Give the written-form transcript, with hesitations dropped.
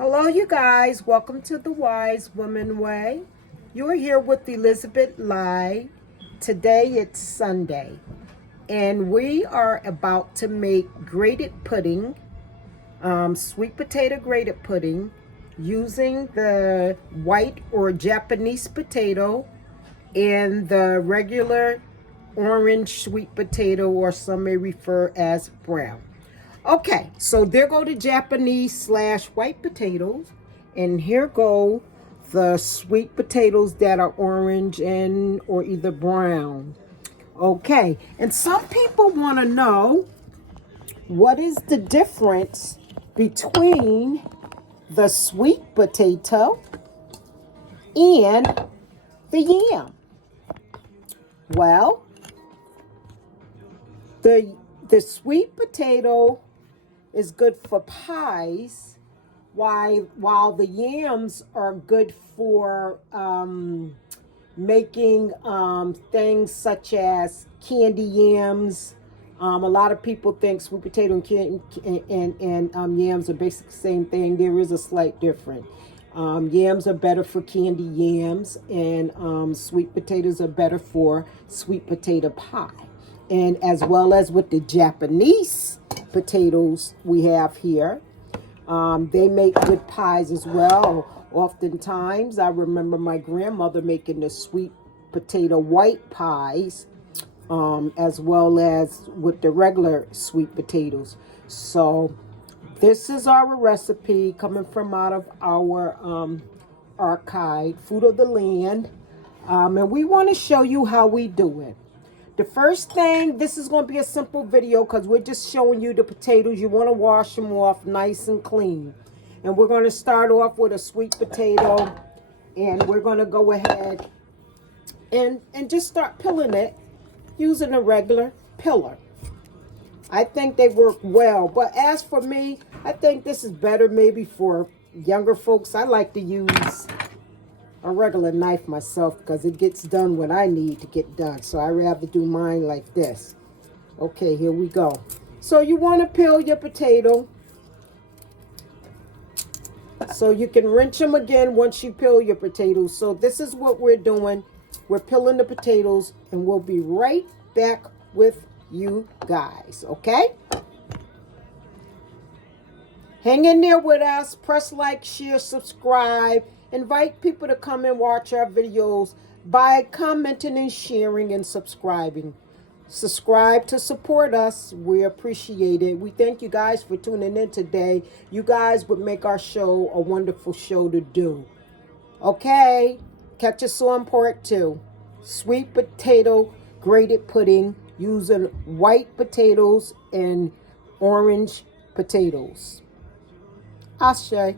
Hello, you guys. Welcome to the Wise Woman Way. You are here with Elizabeth Lai. Today it's Sunday, and we are about to make grated pudding, sweet potato grated pudding, using the white or Japanese potato and the regular orange sweet potato, or some may refer as brown. Okay, so there go the Japanese/white potatoes, and here go the sweet potatoes that are orange and or either brown. Okay, and some people want to know what is the difference between the sweet potato and the yam. Well, the sweet potato is good for pies, while the yams are good for making things such as candy yams. A lot of people think sweet potato and yams are basically the same thing. There is a slight difference. Yams are better for candy yams, and sweet potatoes are better for sweet potato pie. And as well as with the Japanese potatoes we have here, they make good pies as well. Oftentimes, I remember my grandmother making the sweet potato white pies, as well as with the regular sweet potatoes. So this is our recipe coming from out of our archive, Food of the Land, and we want to show you how we do it. The first thing, this is going to be a simple video because we're just showing you the potatoes. You want to wash them off nice and clean. And we're going to start off with a sweet potato. And we're going to go ahead and just start peeling it using a regular peeler. I think they work well. But as for me, I think this is better maybe for younger folks. I like to use a regular knife myself because it gets done what I need to get done. So I rather do mine like this. Okay, here we go. So you want to peel your potato so you can rinse them again once you peel your potatoes. So this is what we're doing. We're peeling the potatoes, and we'll be right back with you guys, okay? Hang in there with us. Press like, share, subscribe. Invite people to come and watch our videos by commenting and sharing and subscribing. Subscribe to support us. We appreciate it. We thank you guys for tuning in today. You guys would make our show a wonderful show to do. Okay, catch us on part 2. Sweet potato grated pudding using white potatoes and orange potatoes. Ashe.